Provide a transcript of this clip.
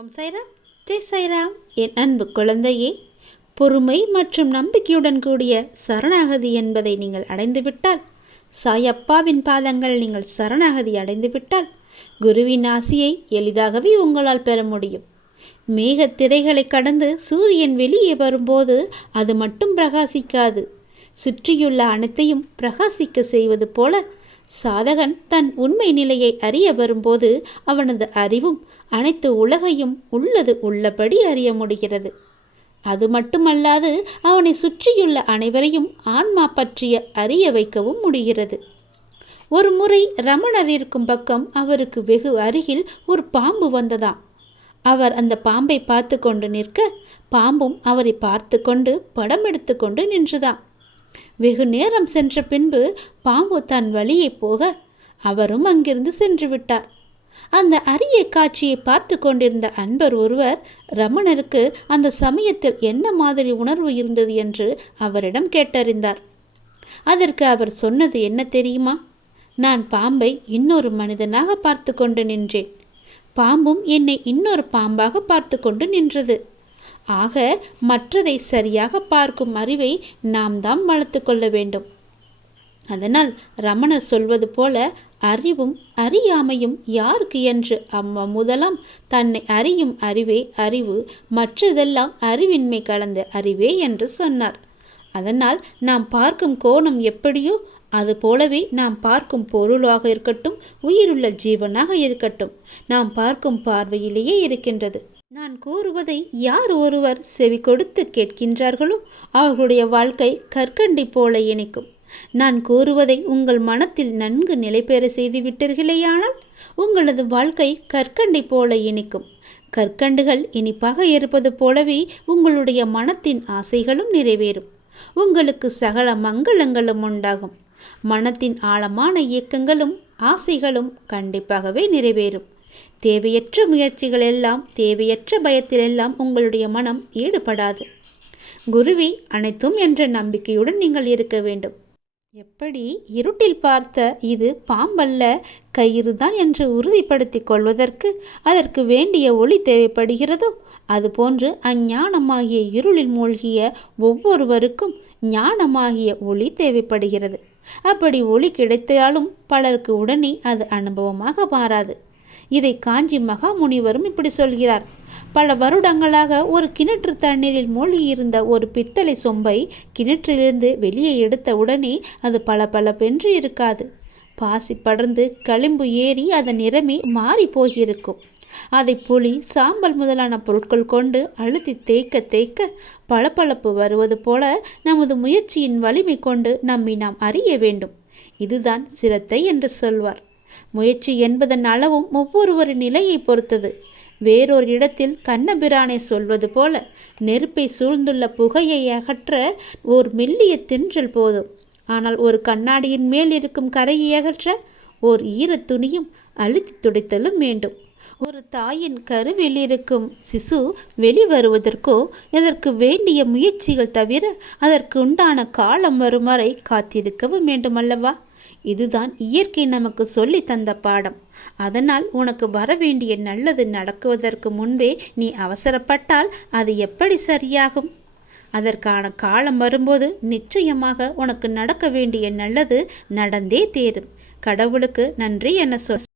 ஓம் சைராம். ஜெய் சைராம். என் அன்பு குழந்தையே பொறுமை மற்றும் நம்பிக்கையுடன் கூடிய சரணாகதி என்பதை நீங்கள் அடைந்துவிட்டால் சாயப்பாவின் பாதங்கள் நீங்கள் சரணாகதி அடைந்துவிட்டால் குருவின் ஆசியை எளிதாகவே உங்களால் பெற முடியும். மேகத் திரைகளை கடந்து சூரியன் வெளியே வரும்போது அது மட்டும் பிரகாசிக்காது. சுற்றியுள்ள அனைத்தையும் பிரகாசிக்க செய்வது போல சாதகன் தன் உண்மை நிலையை அறிய வரும்போது அவனது அறிவும் அனைத்து உலகையும் உள்ளது உள்ளபடி அறிய முடிகிறது. அது மட்டுமல்லாது அவனை சுற்றியுள்ள அனைவரையும் ஆன்மா பற்றிய அறிய வைக்கவும் முடிகிறது. ஒரு முறை ரமணர் இருக்கும் பக்கம் அவருக்கு வெகு அருகில் ஒரு பாம்பு வந்ததாம். அவர் அந்த பாம்பை பார்த்து கொண்டு நிற்க பாம்பும் அவரை பார்த்து கொண்டு படம் எடுத்து கொண்டு நின்றுதான் வெகு நேரம் சென்ற பின்பு பாம்பு தன் வழியை போக அவரும் அங்கிருந்து சென்று விட்டார். அந்த அரிய காட்சியை பார்த்து கொண்டிருந்த அன்பர் ஒருவர் ரமணருக்கு அந்த சமயத்தில் என்ன மாதிரி உணர்வு இருந்தது? என்று அவரிடம் கேட்டறிந்தார். அதற்கு அவர் சொன்னது என்ன தெரியுமா? நான் பாம்பை இன்னொரு மனிதனாக பார்த்து கொண்டு நின்றேன். பாம்பும் என்னை இன்னொரு பாம்பாக பார்த்து கொண்டு நின்றது. ஆக மற்றதை சரியாக பார்க்கும் அறிவை நாம் தான் வளர்த்து கொள்ள வேண்டும். அதனால் ரமணர் சொல்வது போல அறிவும் அறியாமையும் யாருக்கு என்று? அம்மா முதலாம் தன்னை அறியும் அறிவே அறிவு மற்றதெல்லாம் அறிவின்மை கலந்த அறிவே என்று சொன்னார். அதனால் நாம் பார்க்கும் கோணம் எப்படியோ அது போலவே நாம் பார்க்கும் பொருளாக இருக்கட்டும் உயிருள்ள ஜீவனாக இருக்கட்டும். நாம் பார்க்கும் பார்வையிலேயே இருக்கின்றது. நான் கூறுவதை யார் ஒருவர் செவி கொடுத்து கேட்கின்றார்களோ அவர்களுடைய வாழ்க்கை கற்கண்டி போல இணைக்கும். நான் கூறுவதை உங்கள் மனத்தில் நன்கு நிலைபெற செய்து விட்டீர்களேயானால் உங்களது வாழ்க்கை கற்கண்டை போல இனிக்கும். கற்கண்டுகள் இனிப்பாக இருப்பது போலவே உங்களுடைய மனத்தின் ஆசைகளும் நிறைவேறும். உங்களுக்கு சகல மங்களங்களும் உண்டாகும். மனத்தின் ஆழமான இயக்கங்களும் ஆசைகளும் கண்டிப்பாகவே நிறைவேறும். தேவையற்ற முயற்சிகள் எல்லாம் தேவையற்ற பயத்திலெல்லாம் உங்களுடைய மனம் ஈடுபடாது. குருவி அனைத்தும் என்ற நம்பிக்கையுடன் நீங்கள் இருக்க வேண்டும். எப்படி இருட்டில் பார்த்த இது பாம்பல்ல கயிறுதான் என்று உறுதிப்படுத்திக் கொள்வதற்கு அதற்கு வேண்டிய ஒளி தேவைப்படுகிறதோ? அதுபோன்று அஞ்ஞானமாகிய இருளில் மூழ்கிய ஒவ்வொருவருக்கும் ஞானமாகிய ஒளி தேவைப்படுகிறது. அப்படி ஒளி கிடைத்தாலும் பலருக்கு உடனே அது அனுபவமாக மாறாது. இதை காஞ்சி மகா முனிவரும் இப்படி சொல்கிறார். பல வருடங்களாக ஒரு கிணற்று தண்ணீரில் மூழ்கியிருந்த ஒரு பித்தளை சொம்பை கிணற்றிலிருந்து வெளியே எடுத்த உடனே அது பல பல பென்று இருக்காது. பாசி படர்ந்து களிம்பு ஏறி அதன் நிறமே மாறி போகியிருக்கும். அதை புளி சாம்பல் முதலான பொருட்கள் கொண்டு அழுத்தி தேய்க்க தேய்க்க பளபளப்பு வருவது போல நமது முயற்சியின் வலிமை கொண்டு நம்மை நாம் அறிய வேண்டும். இதுதான் சிரத்தை என்று சொல்வார். முயற்சி என்பதன் அளவும் ஒவ்வொருவரின் நிலையை பொறுத்தது. வேறொரு இடத்தில் கண்ணபிரானை சொல்வது போல நெருப்பை சூழ்ந்துள்ள புகையை அகற்ற ஓர் மெல்லிய தின்றல் போதும். ஆனால் ஒரு கண்ணாடியின் மேல் இருக்கும் கரையை அகற்ற ஓர் ஈரத் துணியும் அழுத்தி துடைத்தலும் வேண்டும். ஒரு தாயின் கருவில் இருக்கும் சிசு வெளிவருவதற்கோ இதற்கு வேண்டிய முயற்சிகள் தவிர அதற்கு உண்டான காலம் வரும் வரை காத்திருக்கவும் வேண்டுமல்லவா? இதுதான் இயற்கை நமக்கு சொல்லி தந்த பாடம். அதனால் உனக்கு வரவேண்டிய நல்லது நடக்குவதற்கு முன்பே நீ அவசரப்பட்டால் அது எப்படி சரியாகும்? அதற்கான காலம் வரும்போது நிச்சயமாக உனக்கு நடக்க வேண்டிய நல்லது நடந்தே தேரும். கடவுளுக்கு நன்றி என சொல்